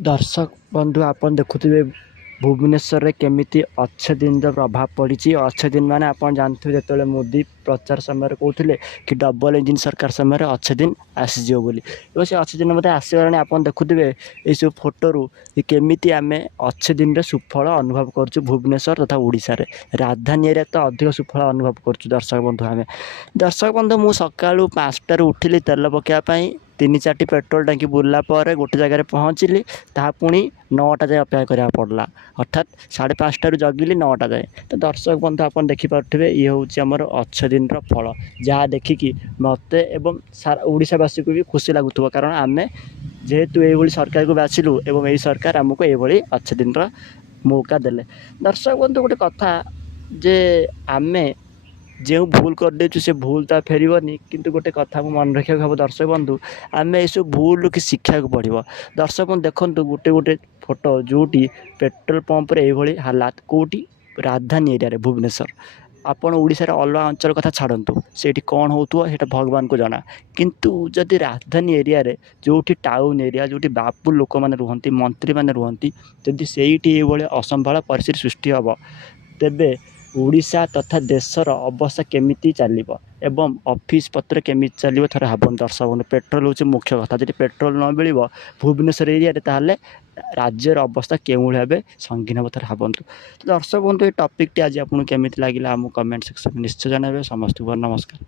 दर्शक बंधु आपन देखुथिबे भुवनेश्वर रे केमिति अच्छे दिन प्रभाव पड़ी। अच्छे दिन माने आपन जानते जो मोदी प्रचार समय कहते कि डबल इंजिन सरकार समय अच्छे दिन आसीज बोली से अच्छे दिन मतलब आसगला। आपन देखुथिबे ये सब फोटो केमिति आमे अच्छे दिन रे सुफल अनुभव करछु भुवनेश्वर तथा ओडिशा रे राजधानी एरिया तो अधिक सुफल अनुभव करछु। दर्शक बंधु मु सकाळु 5टार उठिली तेल पकाइबापी 3-4टी पेट्रोल टांकी बुलला पर गोटे जगह पहुँचली ताहा पुणी 9टा जाए अपेक्षा करा पड़ला अर्थात 5:30 जगिली 9टा जाए। तो दर्शक बंधु आप देखिपे ये हूँ आमर अच्छे दिन फल जहाँ देखिकी मत एवं सारा ओडिशावासी को भी खुशी लगुव कारण आम जेहेतु ये सरकार को बाछिलु एवं यही सरकार आमको ये अच्छे दिन मौका देले। दर्शक बंधु गोटे कथा जे आमे जो भूल कर देचु से भूल तो फेरबनी किंतु गोटे कथा मन रखा हम दर्शक बंधु आम ये सब भूल कि शिक्षा को पड़ो। दर्शक बंधु देखु गोटे गोटे फोटो जोटी पेट्रोल पंप रे ये हालात कौटी राजधानी एरिया भुवनेश्वर आपड़ ओडिशार अलग अंचल कथा छाड़ू से कौन हो भगवान को जना किंतु जदि राजधानी एरिया रे जोटी टाउन एरिया जोटी बापू लोक मैंने रुहति मंत्री मैंने रुहति जदि से असंभाल परिस्थिति सृष्टि हम तेबे ओडिशा तथा देशर अवस्था केमिति चलिबो एवं ऑफिस पत्र केमिति चलिबो थोड़ा भाबन। दर्शक पेट्रोल हूँ मुख्य कथा जब पेट्रोल न मिल भुवनेश्वर एरिया ताहले राज्यर अवस्था केउँ भाव संगीन हम थोड़ा भावतु। तो दर्शक बंधु ये टॉपिक टी आज आपको केमिति लगिला आम कमेंट सेक्शन निश्चय जनइबे। समस्त नमस्कार।